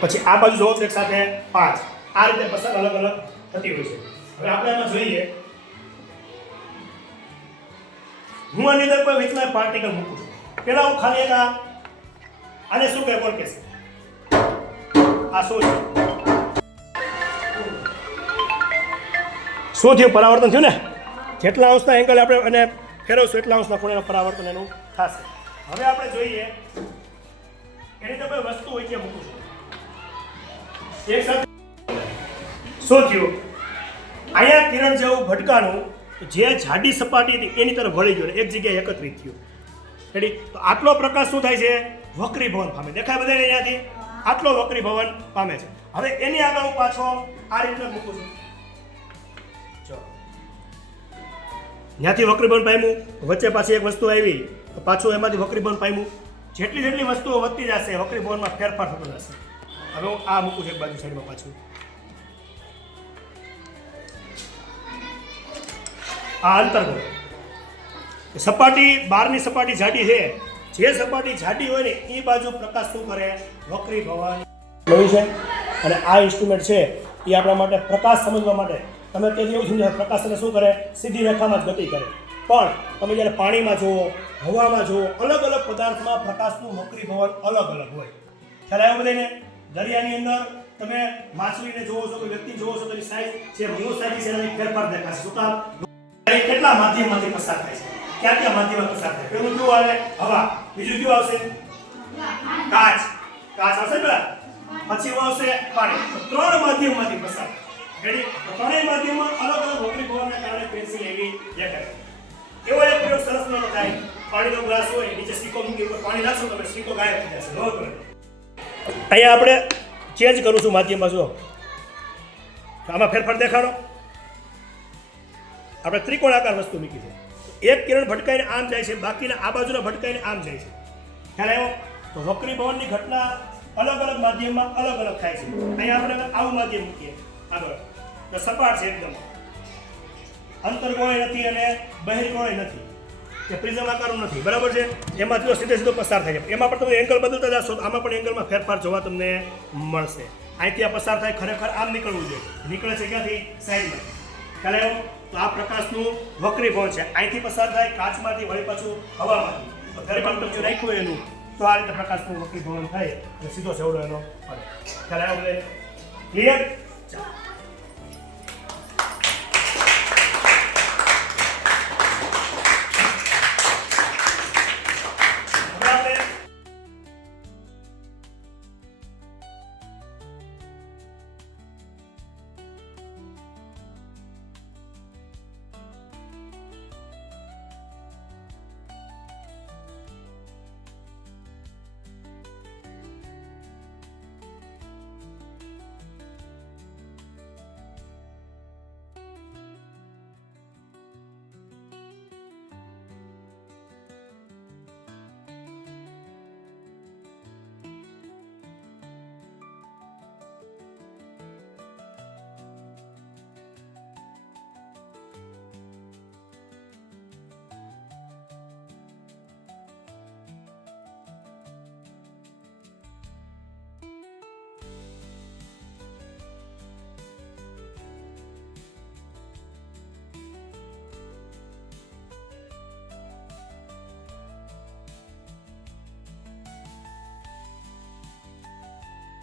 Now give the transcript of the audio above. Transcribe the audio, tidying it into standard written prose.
પછી આ બાજુ જોવો તો એક સાથે 5. આ રીતે પસાર અલગ અલગ થતી હોય છે. હવે આપણે આમાં જોઈએ, હું આની અંદર કોઈ વિચમાં પાર્ટિકલ મૂકું છું. પેલા હું ખાલી એક આને શું કહે કોણ કહેશે? આ શું છે? શું થયું? પરાવર્તન થયું ને. જેટલા અંશના એંગલ આપણે અને ફેરવશું એટલા અંશના ખૂણાનું પરાવર્તન એનું થશે. હવે આપણે જોઈએ એની તો કોઈ વસ્તુ હોય છે મૂકું છું. એક સાથે શું થયું? અહીંયા કિરણ જેવું ભટકાનું જે જાડી સપાટી હતી એની તરફ વળી ગયું, એક જગ્યાએ એકત્રિત થયું. રેડી? તો આટલો પ્રકાશ શું થાય છે? વક્રીભવન પામે. દેખાય બધાને અહીંયાથી? આટલો વક્રીભવન પામે છે. હવે એની આગળ હું પાછો આ રીતે મૂકું છું. જો ત્યાંથી વક્રીભવન પામ્યું, વચ્ચે પાછી એક વસ્તુ આવી તો પાછું એમાંથી વક્રીભવન પામ્યું. જેટલી જેટલી વસ્તુઓ વધતી જશે વક્રીભવનમાં ફેરફાર થતો જશે. હવે હું આ મૂકું છું એક બાજુ સાઈડમાં પાછું. આ અંતર કરો. સપાટી બહારની સપાટી જાડી છે, જે સપાટી જાડી હોય ને એ બાજુ પ્રકાશ શું કરે? વક્રીભવન મળ્યું છે. અને આ ઇન્સ્ટ્રુમેન્ટ છે એ આપણા માટે પ્રકાશ સમજવા માટે તમે તે એવું સમજો પ્રકાશને શું કરે? સીધી રેખામાં જ ગતિ કરે. પણ તમે જ્યારે પાણીમાં જુઓ, હવામાં જુઓ, અલગ અલગ પદાર્થમાં પ્રકાશનું વક્રીભવન અલગ અલગ હોય. ખ્યાલ આવ્યો બધાને? દરિયાની અંદર તમે માછલીને જોવો છો, કોઈ વ્યક્તિ જોવો છો તો એની સાઈઝ જે મોં સાઈઝ છે એનામાં ફેરફાર દેખાશે. શું કામ? કેટલા માધ્યમમાંથી પસાર થાય છે? ક્યાં ક્યાં માધ્યમમાં પસાર થાય? પેલું કયું આવે? હવા. બીજું કયું આવશે? કાચ. કાચ આવશે પેલા. પછી શું આવશે? પાણી. 3 માધ્યમમાંથી પસાર. રેડી? ત્રણેય માધ્યમમાં અલગ અલગ વક્રીભવનના કારણે પેન્સિલ એવી દેખાય. એવો એક પ્રયોગ સરસ મજાનો થાય. પાણીનો ગ્લાસ હોય, નીચે સિક્કો મૂકી ઉપર પાણી નાખશો તમે, સિક્કો ગાયબ થઈ જશે. નોંધ કરો. અહીંયા આપણે ચેન્જ કરું છું માધ્યમમાં. જો આમાં ફેરફાર દેખાડો. આપણે ત્રિકોણાકાર વસ્તુ મૂકી છે. એક કિરણ ભટકાઈને આમ જાય છે, બાકીના આ બાજુના ભટકાઈને આમ જાય છે. ખ્યાલ આવ્યો? તો વક્રીભવનની ઘટના અલગ અલગ માધ્યમમાં અલગ અલગ થાય છે. અહીંયા આપણે આવું માધ્યમ મૂકીએ આગળ તો સપાટ છે એકદમ, અંતર્ગોળાય નથી અને બહિર્ગોળાય નથી, કે પ્રિઝમ આકારનું નથી. બરાબર છે? એમાંથી સીધે સીધો પસાર થાય છે. એમાં પણ તમે એંગલ બદલતા જશો તો આમાં પણ એંગલમાં ફેરફાર જોવા તમને મળશે. અહીંથી આ પસાર થાય, ખરેખર આમ નીકળવું જોઈએ. નીકળે છે ક્યાંથી? સાઈડમાં. ખ્યાલ આવ્યો? તો આ પ્રકાશનું વક્રીભવન છે. અહીંથી પસાર થાય કાચમાંથી, વળી પાછું હવામાંથી. તો ફેરફાર તમે રાખ્યું એનું તો આ રીતે પ્રકાશનું વક્રીભવન થાય અને સીધો સેવડો એનો પડે. ખ્યાલ આવ્યો? ક્લિયર?